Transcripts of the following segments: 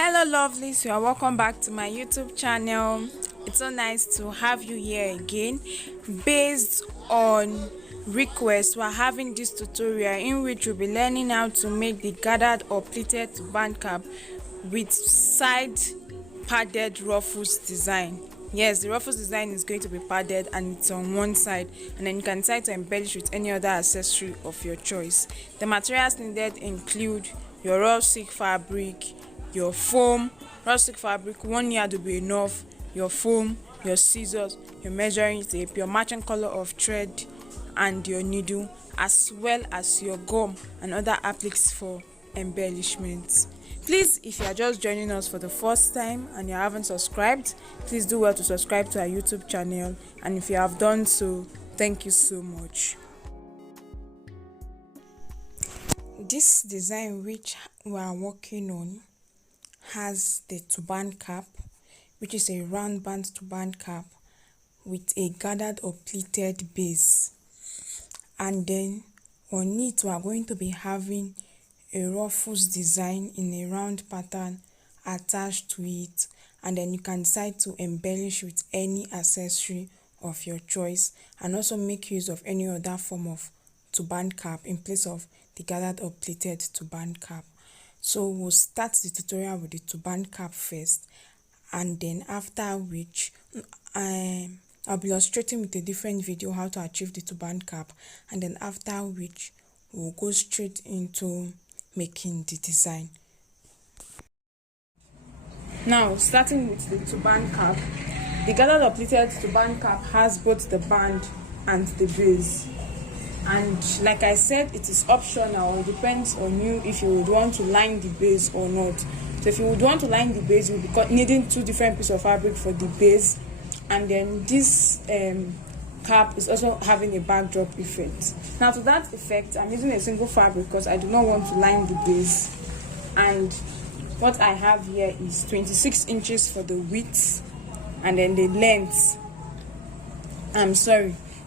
Hello lovelies, you are welcome back to my YouTube channel. It's so nice to have you here again. Based on request, we are having this tutorial in which we'll be learning how to make the gathered or pleated band cap with side padded ruffles design. Yes, the ruffles design is going to be padded and it's on one side, and then you can decide to embellish with any other accessory of your choice. The materials needed include your raw silk fabric, your foam. Raw silk fabric 1 yard will be enough, your foam, your scissors, your measuring tape, your matching color of thread and your needle, as well as your gum and other appliques for embellishments. Please, if you are just joining us for the first time and you haven't subscribed, please do well to subscribe to our YouTube channel, and if you have done so, thank you so much. This design which we are working on has the turban cap, which is a round band turban cap with a gathered or pleated base, and then on it we are going to be having a ruffles design in a round pattern attached to it, and then you can decide to embellish with any accessory of your choice and also make use of any other form of turban cap in place of the gathered or pleated turban cap. So we'll start the tutorial with the turban cap first, and then after which I'll be illustrating with a different video how to achieve the turban cap, and then after which we'll go straight into making the design. Now, starting with the turban cap, the gathered or pleated turban cap has both the band and the base, and like I said, it is optional. It depends on you if you would want to line the base or not. So if you would want to line the base, you'll be needing two different pieces of fabric for the base, and then this cap is also having a backdrop effect. Now, to that effect, I'm using a single fabric because I do not want to line the base, and what I have here is 26 inches for the width, and then the length,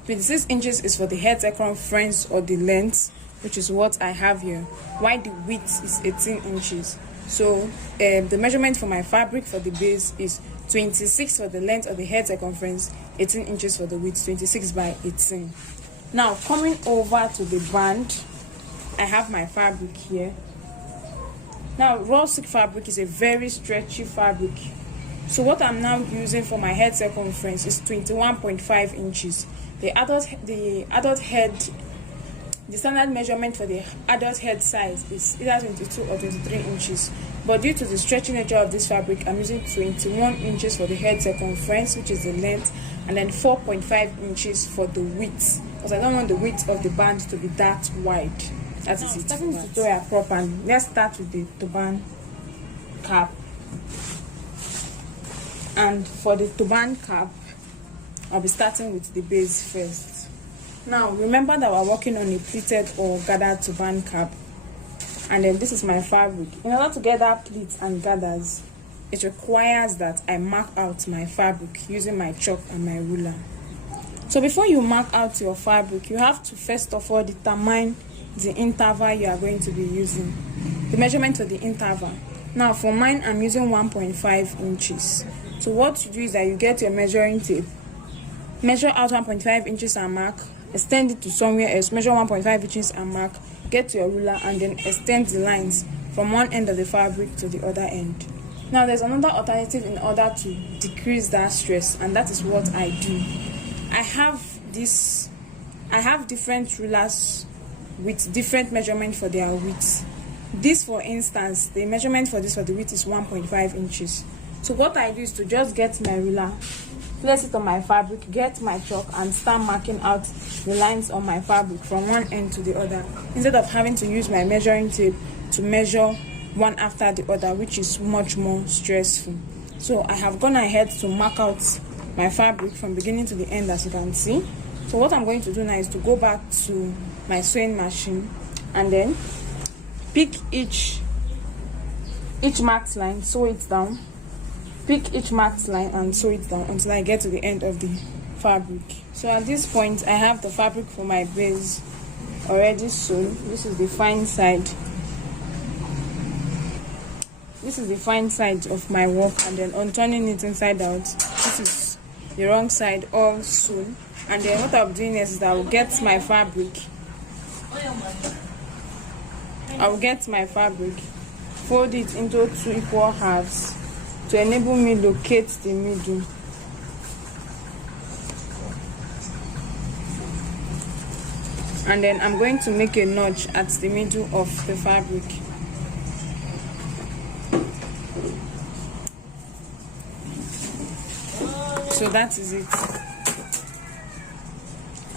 26 inches is for the head circumference or the length, which is what I have here, while the width is 18 inches. So the measurement for my fabric for the base is 26 for the length of the head circumference, 18 inches for the width, 26 by 18. Now, coming over to the band, I have my fabric here. Now, raw silk fabric is a very stretchy fabric. So what I'm now using for my head circumference is 21.5 inches. The standard measurement for the adult head size is either 22 or 23 inches. But due to the stretchy nature of this fabric, I'm using 21 inches for the head circumference, which is the length, and then 4.5 inches for the width, because I don't want the width of the band to be that wide. That is it. Starting the tutorial proper, let's start with the turban cap. And for the turban cap, I'll be starting with the base first. Now, remember that we're working on a pleated or gathered turban cap, and then this is my fabric. In order to get that pleats and gathers, it requires that I mark out my fabric using my chalk and my ruler. So before you mark out your fabric, you have to first of all determine the interval you are going to be using, the measurement of the interval. Now, for mine, I'm using 1.5 inches. So what you do is that you get your measuring tape, measure out 1.5 inches and mark, extend it to somewhere else, measure 1.5 inches and mark, get to your ruler, and then extend the lines from one end of the fabric to the other end. Now, there's another alternative in order to decrease that stress, and that is what I do. I have different rulers with different measurement for their width. This, for instance, the measurement for this for the width is 1.5 inches. So what I do is to just get my ruler, place it on my fabric, get my chalk, and start marking out the lines on my fabric from one end to the other, instead of having to use my measuring tape to measure one after the other, which is much more stressful. So I have gone ahead to mark out my fabric from beginning to the end, as you can see. So what I'm going to do now is to go back to my sewing machine and then pick each marked line, sew it down, pick each marked line and sew it down until I get to the end of the fabric. So at this point, I have the fabric for my base already sewn. This is the fine side. this is the fine side of my work, and then on turning it inside out, this is the wrong side all sewn. And then what I'm doing is that I will get my fabric, fold it into 2 equal halves to enable me locate the middle. And then I'm going to make a notch at the middle of the fabric. So that is it.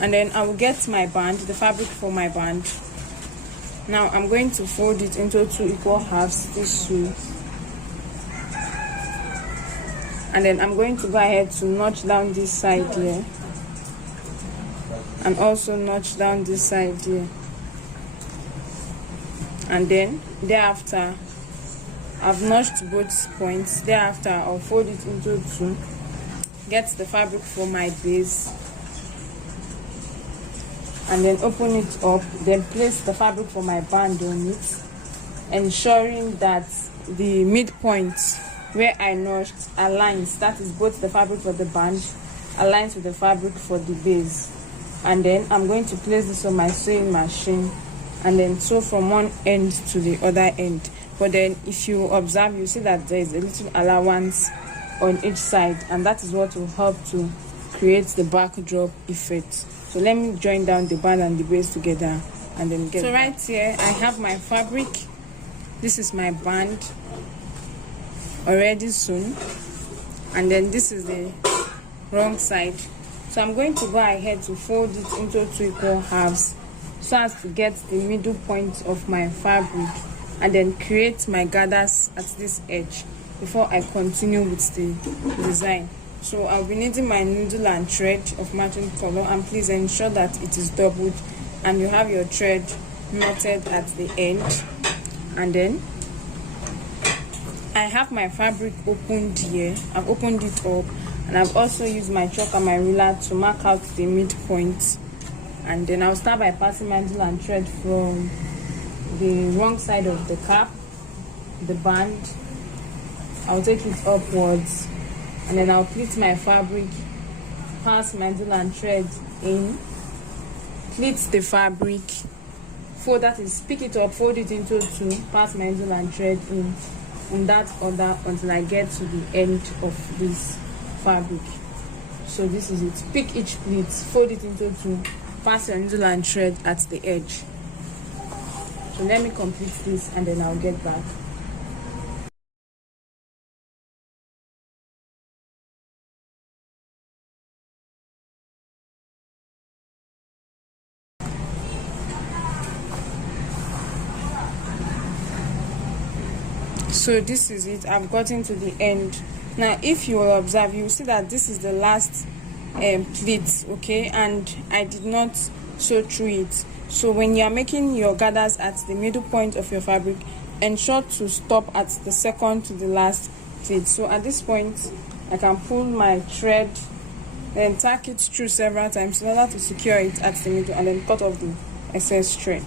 And then I will get my band, the fabric for my band. Now I'm going to fold it into 2 equal halves this way. And then I'm going to go ahead to notch down this side here. And also notch down this side here. And then thereafter, I've notched both points. Thereafter, I'll fold it into 2. Get the fabric for my base. And then open it up. Then place the fabric for my band on it. Ensuring that the midpoint where I notched aligns. That is both the fabric for the band aligns with the fabric for the base. And then I'm going to place this on my sewing machine and then sew from one end to the other end. But then if you observe, you see that there is a little allowance on each side, and that is what will help to create the backdrop effect. So let me join down the band and the base together and then get. So right here I have my fabric. This is my band already sewn, and then this is the wrong side. So I'm going to go ahead to fold it into 2 equal halves so as to get the middle point of my fabric, and then create my gathers at this edge before I continue with the design. So I'll be needing my needle and thread of matching color, and please ensure that it is doubled and you have your thread knotted at the end. And then I have my fabric opened here. I've opened it up, and I've also used my chalk and my ruler to mark out the midpoint. And then I'll start by passing my needle and thread from the wrong side of the cap, the band. I'll take it upwards, and then I'll pleat my fabric, pass my needle and thread in, pleat the fabric, fold, that is, pick it up, fold it into 2, pass my needle and thread in that order until I get to the end of this fabric. So this is it. Pick each pleat, fold it into 2, pass your needle and thread at the edge. So let me complete this and then I'll get back. So this is it. I've gotten to the end. Now if you will observe, you will see that this is the last pleat, okay, and I did not sew through it. So when you are making your gathers at the middle point of your fabric, ensure to stop at the second to the last pleat. So at this point I can pull my thread, then tack it through several times in order to secure it at the middle, and then cut off the excess thread.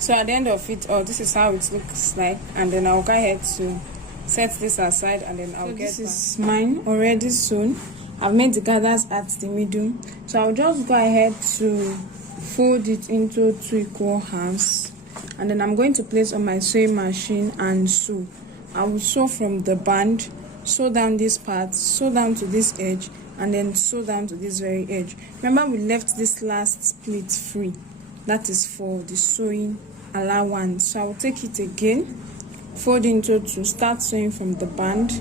So at the end of it, this is how it looks like, and then I'll go ahead to set this aside, and then I'll get. This is mine already sewn. I've made the gathers at the middle, so I'll just go ahead to fold it into 2 equal halves, and then I'm going to place on my sewing machine and sew. I will sew from the band, sew down this part, sew down to this edge, and then sew down to this very edge. Remember, we left this last split free. That is for the sewing allowance. So I will take it again, fold into 2, start sewing from the band,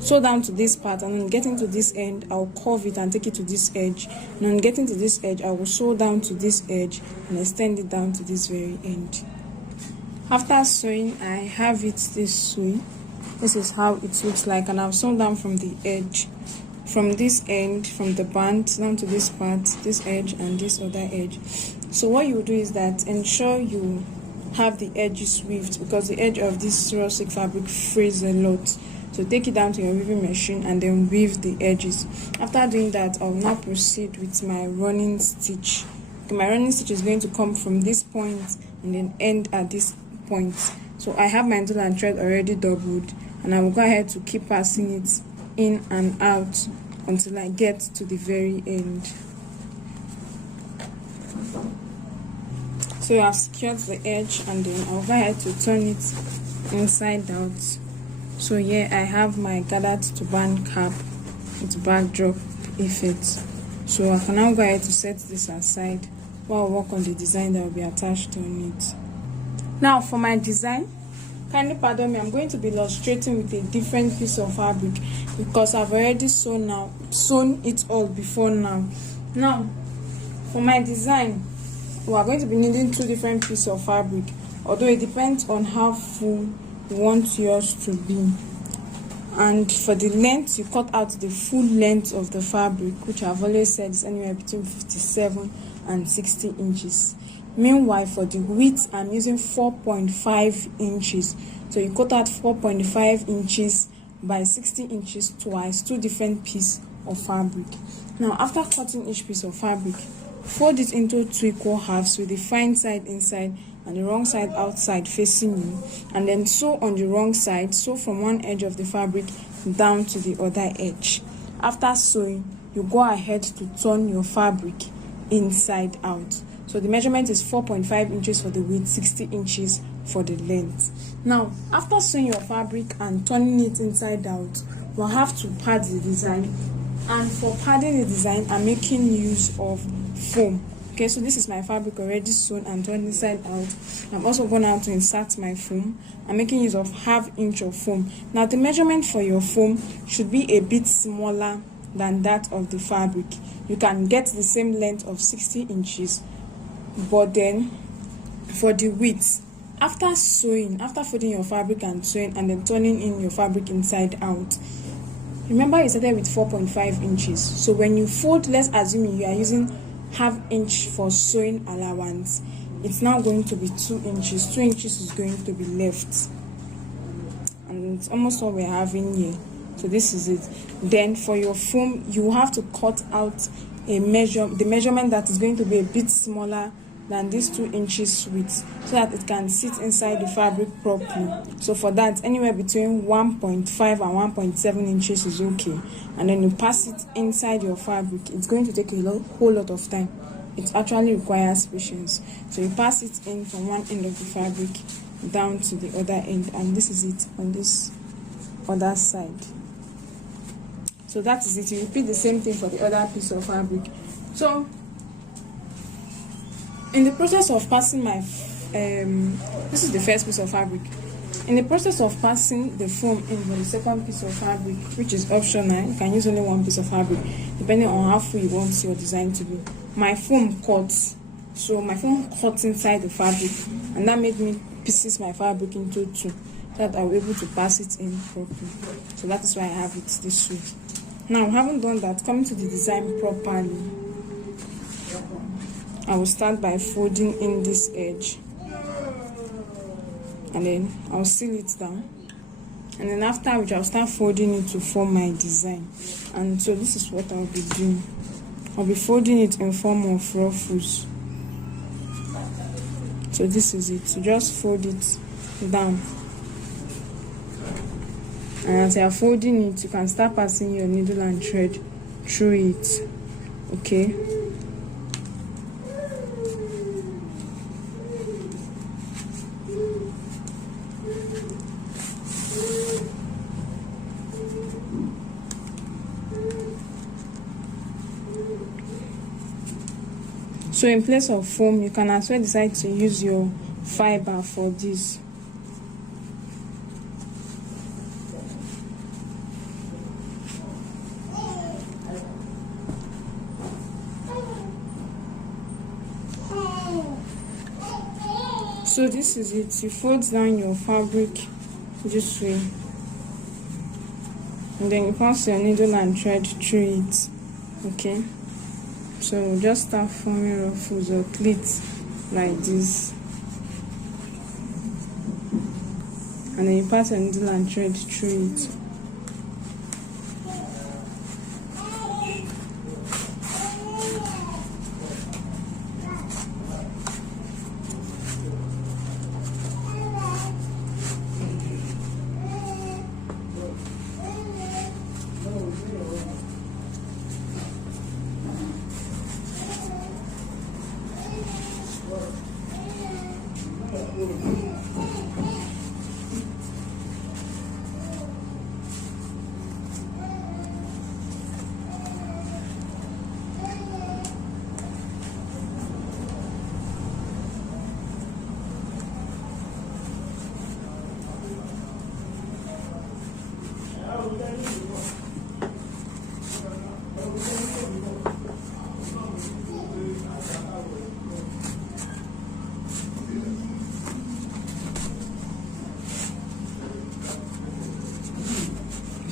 sew down to this part, and then getting to this end, I'll curve it and take it to this edge. And on getting to this edge, I will sew down to this edge and extend it down to this very end. After sewing, I have it this way. This is how it looks like, and I've sewn down from the edge, from this end, from the band down to this part, this edge and this other edge. So what you do is that ensure you have the edges weaved, because the edge of this raw silk fabric frays a lot. So take it down to your weaving machine and then weave the edges. After doing that, I will now proceed with my running stitch. Okay, my running stitch is going to come from this point and then end at this point. So I have my needle and thread already doubled, and I will go ahead to keep passing it in and out until I get to the very end. So I've secured the edge, and then I'll go ahead to turn it inside out. So here I have my gathered turban cap with backdrop effect. So I can now go ahead to set this aside while I work on the design that will be attached on it. Now for my design, kindly pardon me, I'm going to be illustrating with a different piece of fabric because I've already sewn it all before now. Now for my design, we are going to be needing two different pieces of fabric, although it depends on how full you want yours to be. And for the length, you cut out the full length of the fabric, which I've always said is anywhere between 57 and 60 inches. Meanwhile, for the width, I'm using 4.5 inches. So you cut out 4.5 inches by 60 inches twice, two different pieces of fabric. Now, after cutting each piece of fabric, fold it into two equal halves with the fine side inside and the wrong side outside facing you, and then sew on the wrong side. Sew from one edge of the fabric down to the other edge. After sewing, you go ahead to turn your fabric inside out. So the measurement is 4.5 inches for the width, 60 inches for the length. Now, after sewing your fabric and turning it inside out, we'll have to pad the design. And for padding the design, I'm making use of foam. Okay, so this is my fabric already sewn and turned inside out. I'm also going to insert my foam. I'm making use of 1/2 inch of foam. Now the measurement for your foam should be a bit smaller than that of the fabric. You can get the same length of 60 inches, but then for the width, after sewing, after folding your fabric and sewing and then turning in your fabric inside out, remember you started with 4.5 inches. So when you fold, let's assume you are using 1/2 inch for sewing allowance, it's now going to be 2 inches. 2 inches is going to be left, and it's almost what we're having here. So this is it. Then for your foam, you have to cut out the measurement that is going to be a bit smaller than this 2 inches width, so that it can sit inside the fabric properly. So for that, anywhere between 1.5 and 1.7 inches is okay. And then you pass it inside your fabric. It's going to take a whole lot of time. It actually requires patience. So you pass it in from one end of the fabric down to the other end, and this is it on this other side. So that is it. You repeat the same thing for the other piece of fabric. So in the process of passing my this is the first piece of fabric. In the process of passing the foam in for the second piece of fabric, which is optional, you can use only one piece of fabric depending on how full you want your design to be. My foam cuts, so my foam cuts inside the fabric, and that made me pieces my fabric into two, so that I was able to pass it in properly. So that is why I have it this way. Now, having done that, coming to the design properly, I will start by folding in this edge, and then I'll seal it down, and then after which I'll start folding it to form my design. And so this is what I'll be doing. I'll be folding it in form of ruffles. So this is it. So just fold it down, and as you're folding it, you can start passing your needle and thread through it. Okay. So in place of foam, you can as well decide to use your fiber for this. So this is it. You fold down your fabric this way, and then you pass your needle and thread through it. Okay. So just start forming ruffles or pleats like this. and then you pass a needle and thread through it.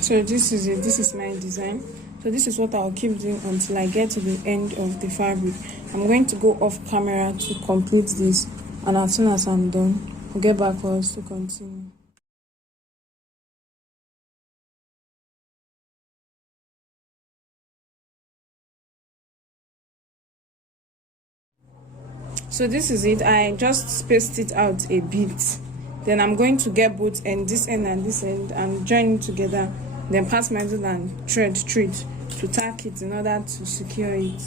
So this is it. This is my design. So this is what I'll keep doing until I get to the end of the fabric. I'm going to go off camera to complete this, and as soon as I'm done, I'll get back for us to continue. So this is it. I just spaced it out a bit. Then I'm going to get both end, this end and this end, and join it together. Then pass my needle and thread through it to tack it in order to secure it.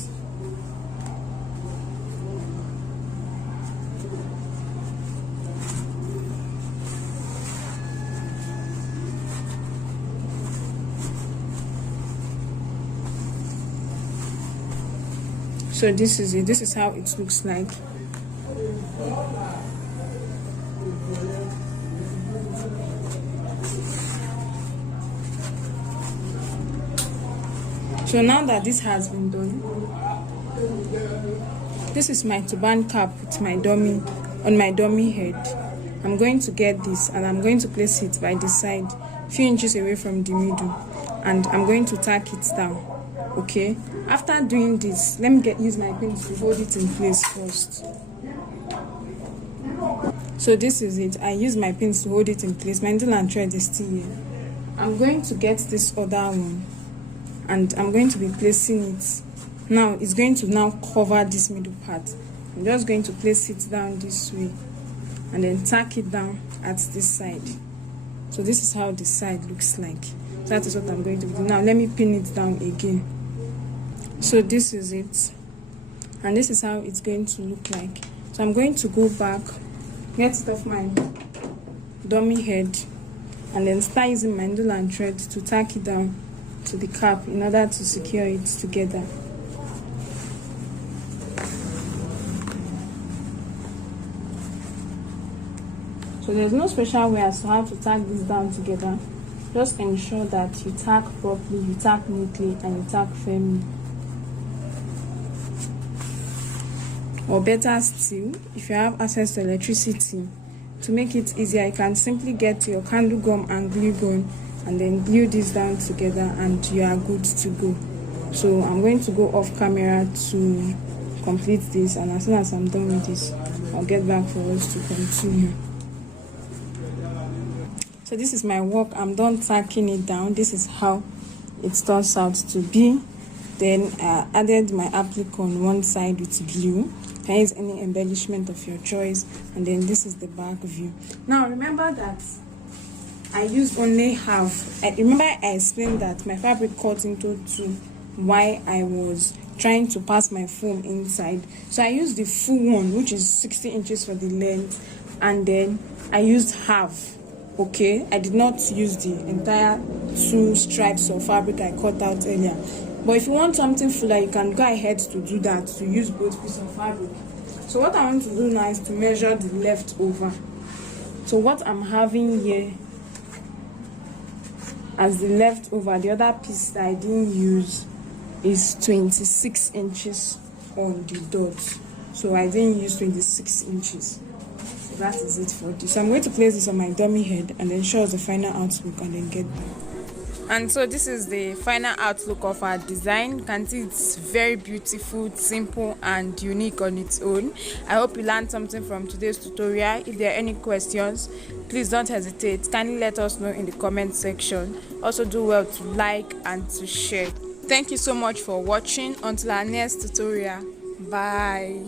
So this is it. This is how it looks like. So now that this has been done, this is my turban cap with my dummy on my dummy head. I'm going to get this and I'm going to place it by the side, few inches away from the middle, and I'm going to tack it down. Okay, after doing this, let me use my pins to hold it in place first. So this is it. I use my pins to hold it in place. My needle and thread is still here. I'm going to get this other one and I'm going to be placing it. Now it's going to now cover this middle part. I'm just going to place it down this way and then tack it down at this side. So this is how the side looks like. That is what I'm going to do. Now let me pin it down again. So this is it, and this is how it's going to look like. So I'm going to go back, get it off my dummy head, and then start using my needle and thread to tack it down to the cap in order to secure it together. So there's no special way as to how to tack this down together. Just ensure that you tack properly, you tack neatly, and you tack firmly. Or better still, if you have access to electricity, to make it easier, you can simply get your candle gum and glue gun and then glue this down together and you are good to go. So I'm going to go off camera to complete this, and as soon as I'm done with this, I'll get back for us to continue. So this is my work. I'm done tacking it down. This is how it turns out to be. Then I added my applique on one side with glue. You can use any embellishment of your choice, and then this is the back view. Now remember that I used only half. Remember I explained that my fabric cut into two while I was trying to pass my foam inside. So I used the full one, which is 60 inches for the length, and then I used half. Okay, I did not use the entire 2 stripes of fabric I cut out earlier. But if you want something fuller, you can go ahead to do that, to use both pieces of fabric. So what I want to do now is to measure the leftover. So what I'm having here as the leftover, the other piece that I didn't use, is 26 inches on the dot. So I didn't use 26 inches. So that is it for this. So I'm going to place this on my dummy head and then show us the final outlook and then get back. And so this is the final outlook of our design. You can see it's very beautiful, simple and unique on its own. I hope you learned something from today's tutorial. If there are any questions, please don't hesitate, kindly let us know in the comment section. Also do well to like and to share. Thank you so much for watching. Until our next tutorial, bye.